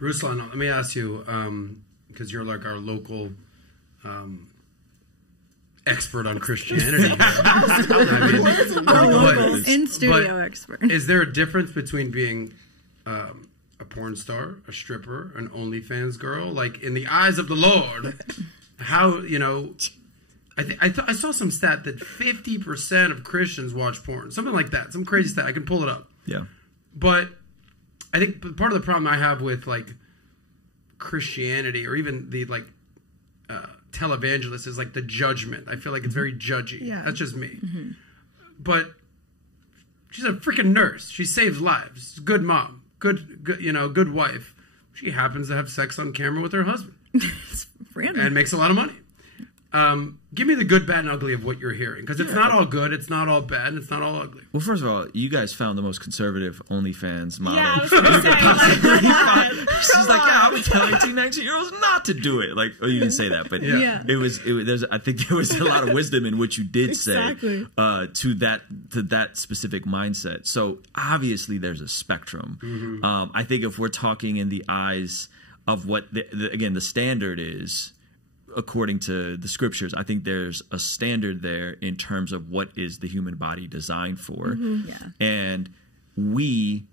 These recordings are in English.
Ruslan, let me ask you, because you're like our local expert on Christianity here. In studio expert. Is there a difference between being a porn star, a stripper, an OnlyFans girl? Like, in the eyes of the Lord, how, you know... I saw some stat that 50% of Christians watch porn. Something like that. Some crazy stat. I can pull it up. Yeah. But I think part of the problem I have with, like, Christianity or even the, like, televangelists is, like, the judgment. I feel like it's very judgy. Yeah. That's just me. Mm-hmm. But she's a freaking nurse. She saves lives. Good mom. Good, you know, good wife. She happens to have sex on camera with her husband. It's random. And makes a lot of money. Give me the good, bad, and ugly of what you're hearing. Because it's not all good, it's not all bad, and it's not all ugly. Well, first of all, you guys found the most conservative OnlyFans model. Yeah, I was going to say. She's like, yeah, I would tell 18, 19-year-olds not to do it. Like, oh, you didn't say that, but Yeah. I think there was a lot of wisdom in what you did Exactly. say to that specific mindset. So obviously there's a spectrum. Mm-hmm. I think if we're talking in the eyes of what, the standard is, according to the scriptures, I think there's a standard there in terms of what is the human body designed for. Mm-hmm. Yeah. And we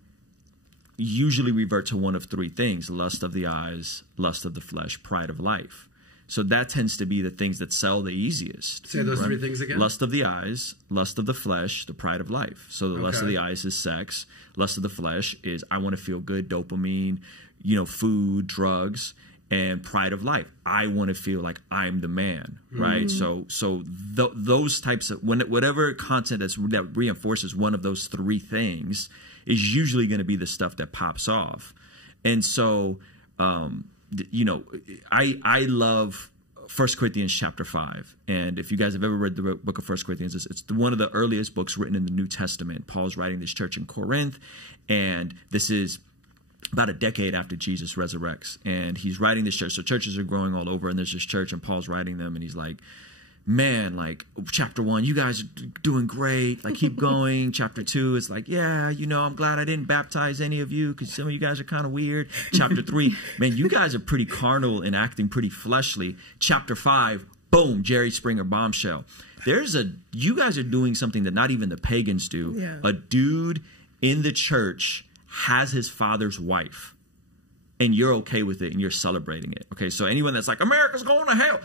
usually revert to one of three things: lust of the eyes, lust of the flesh, pride of life. So that tends to be the things that sell the easiest. Say those three things again. Lust of the eyes, lust of the flesh, the pride of life. So the lust of the eyes is sex. Lust of the flesh is I want to feel good, dopamine, food, drugs. And pride of life, I want to feel like I'm the man, right? So those types of whatever content that reinforces one of those three things is usually going to be the stuff that pops off. And so, I love 1 Corinthians chapter 5. And if you guys have ever read the book of 1 Corinthians, it's one of the earliest books written in the New Testament. Paul's writing this church in Corinth, and this is about a decade after Jesus resurrects, and he's writing this church. So churches are growing all over, and there's this church, and Paul's writing them, and he's like, man, like, chapter 1, you guys are doing great. Like, keep going. Chapter 2, it's like, yeah, I'm glad I didn't baptize any of you because some of you guys are kind of weird. Chapter 3, man, you guys are pretty carnal and acting pretty fleshly. Chapter 5, boom, Jerry Springer bombshell. You guys are doing something that not even the pagans do. Yeah. A dude in the church has his father's wife, and you're okay with it, and you're celebrating it. Okay, so anyone that's like, America's going to hell,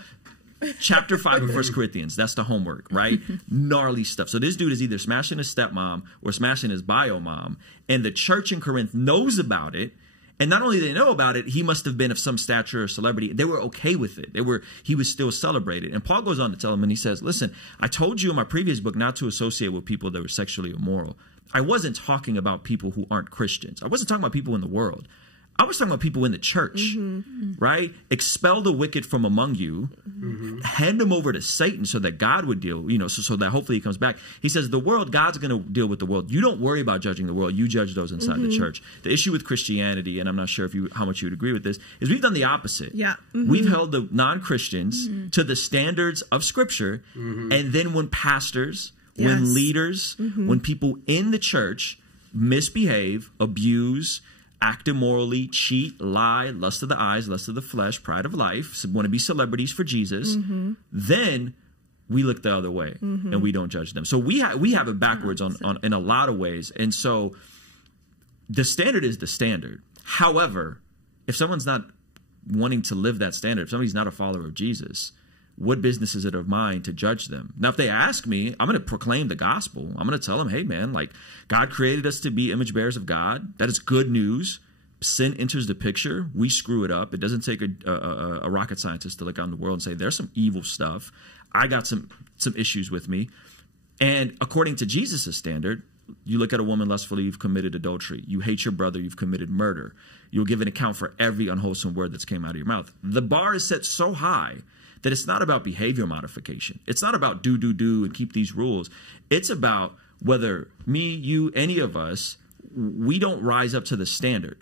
chapter 5 of 1 Corinthians, that's the homework, right? Gnarly stuff. So this dude is either smashing his stepmom or smashing his bio mom, and the church in Corinth knows about it. And not only do they know about it, he must have been of some stature or celebrity. They were okay with it. He was still celebrated. And Paul goes on to tell him, and he says, listen, I told you in my previous book not to associate with people that were sexually immoral. I wasn't talking about people who aren't Christians. I wasn't talking about people in the world. I was talking about people in the church, right? Expel the wicked from among you, hand them over to Satan so that God would deal, so that hopefully he comes back. He says, the world, God's going to deal with the world. You don't worry about judging the world. You judge those inside the church. The issue with Christianity, and I'm not sure how much you would agree with this, is we've done the opposite. Yeah. We've held the non-Christians to the standards of Scripture, and then when pastors, when leaders, when people in the church misbehave, abuse, act immorally, cheat, lie, lust of the eyes, lust of the flesh, pride of life, want to be celebrities for Jesus, then we look the other way and we don't judge them. So we have it backwards in a lot of ways. And so the standard is the standard. However, if someone's not wanting to live that standard, if somebody's not a follower of Jesus, what business is it of mine to judge them? Now, if they ask me, I'm going to proclaim the gospel. I'm going to tell them, hey, man, like, God created us to be image bearers of God. That is good news. Sin enters the picture. We screw it up. It doesn't take a rocket scientist to look out in the world and say, there's some evil stuff. I got some issues with me. And according to Jesus' standard, you look at a woman lustfully, you've committed adultery. You hate your brother, you've committed murder. You'll give an account for every unwholesome word that's came out of your mouth. The bar is set so high that it's not about behavior modification. It's not about do, and keep these rules. It's about whether me, you, any of us, we don't rise up to the standard.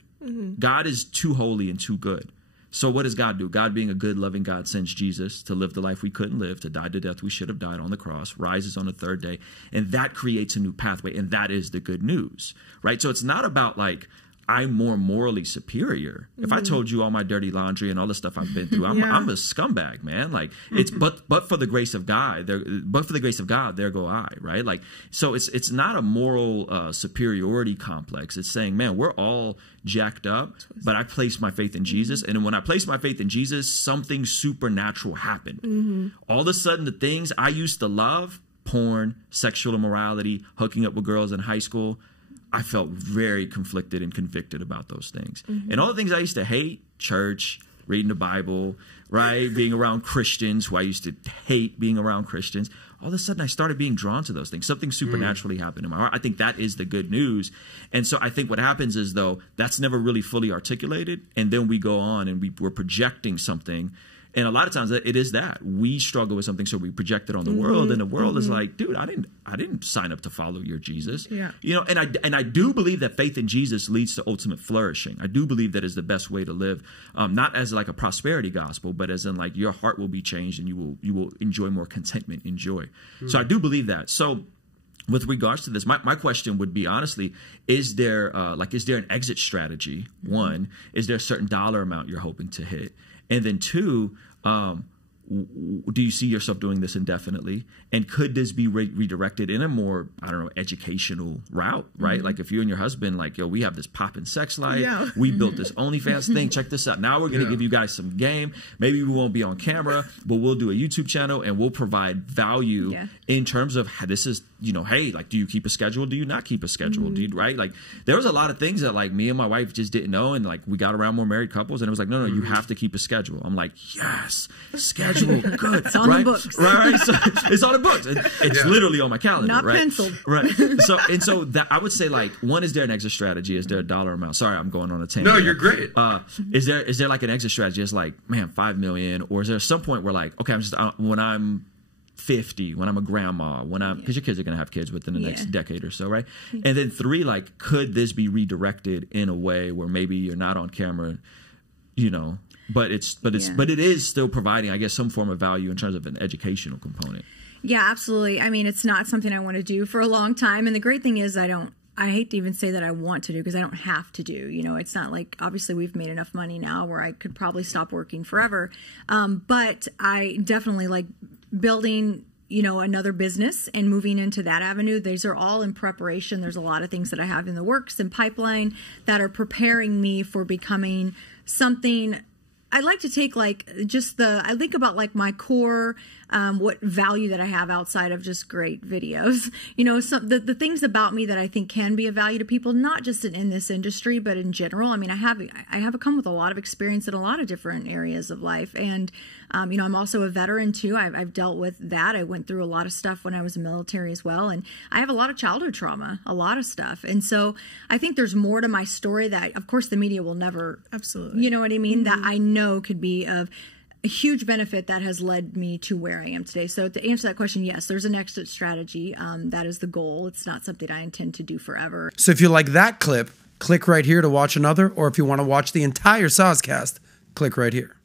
God is too holy and too good. So what does God do? God, being a good, loving God, sends Jesus to live the life we couldn't live, to die the death we should have died on the cross, rises on the third day, and that creates a new pathway, and that is the good news, right? So it's not about like, I'm more morally superior. If I told you all my dirty laundry and all the stuff I've been through, I'm a scumbag, man. Like it's but for the grace of God, there go I, right? Like so it's not a moral superiority complex. It's saying, man, we're all jacked up, but I placed my faith in Jesus, and when I placed my faith in Jesus, something supernatural happened. All of a sudden, the things I used to love, porn, sexual immorality, hooking up with girls in high school, I felt very conflicted and convicted about those things. And all the things I used to hate, church, reading the Bible, right, being around Christians, who I used to hate being around Christians, all of a sudden I started being drawn to those things. Something supernaturally happened in my heart. I think that is the good news. And so I think what happens is, though, that's never really fully articulated, and then we go on and we're projecting something. And a lot of times it is that we struggle with something, so we project it on the world, and the world is like, dude, I didn't sign up to follow your Jesus. Yeah. You know, and I do believe that faith in Jesus leads to ultimate flourishing. I do believe that is the best way to live, not as like a prosperity gospel, but as in like your heart will be changed and you will enjoy more contentment and joy. So I do believe that. So with regards to this, my question would be, honestly, is there an exit strategy? One, is there a certain dollar amount you're hoping to hit? And then two, do you see yourself doing this indefinitely? And could this be redirected in a more, I don't know, educational route, right? Like if you and your husband, like, yo, we have this poppin' sex life. Yeah. We built this OnlyFans thing. Check this out. Now we're going to give you guys some game. Maybe we won't be on camera, but we'll do a YouTube channel and we'll provide value in terms of this is, you know, hey, like, do you keep a schedule? Do you not keep a schedule? Do you, right? Like there was a lot of things that like me and my wife just didn't know. And like we got around more married couples and it was like, no, you have to keep a schedule. I'm like, yes, schedule. Good. It's on the books. Right. So it's on the books. It's literally on my calendar. Not right? penciled. Right. So that I would say, like, one, is there an exit strategy? Is there a dollar amount? Sorry, I'm going on a tangent. No, you're great. Is there like an exit strategy? It's like, man, 5 million, or is there some point where like, okay, I'm just when I'm 50, when I'm a grandma, because your kids are gonna have kids within the next decade or so, right? And then 3, like, could this be redirected in a way where maybe you're not on camera, you know? But it is still providing, I guess, some form of value in terms of an educational component. Yeah, absolutely. I mean, it's not something I want to do for a long time. And the great thing is I hate to even say that I want to do, because I don't have to do. You know, it's not like, obviously we've made enough money now where I could probably stop working forever. But I definitely like building, you know, another business and moving into that avenue. These are all in preparation. There's a lot of things that I have in the works and pipeline that are preparing me for becoming something. I like to take like I think about like my core, what value that I have outside of just great videos. You know, the things about me that I think can be of value to people, not just in this industry, but in general. I mean, I have come with a lot of experience in a lot of different areas of life. And, you know, I'm also a veteran too. I've dealt with that. I went through a lot of stuff when I was in the military as well. And I have a lot of childhood trauma, a lot of stuff. And so I think there's more to my story that, of course, the media will never, absolutely, you know what I mean? That I know could be of a huge benefit that has led me to where I am today. So to answer that question, yes, there's an exit strategy. That is the goal. It's not something I intend to do forever. So if you like that clip, click right here to watch another. Or if you want to watch the entire Soscast, click right here.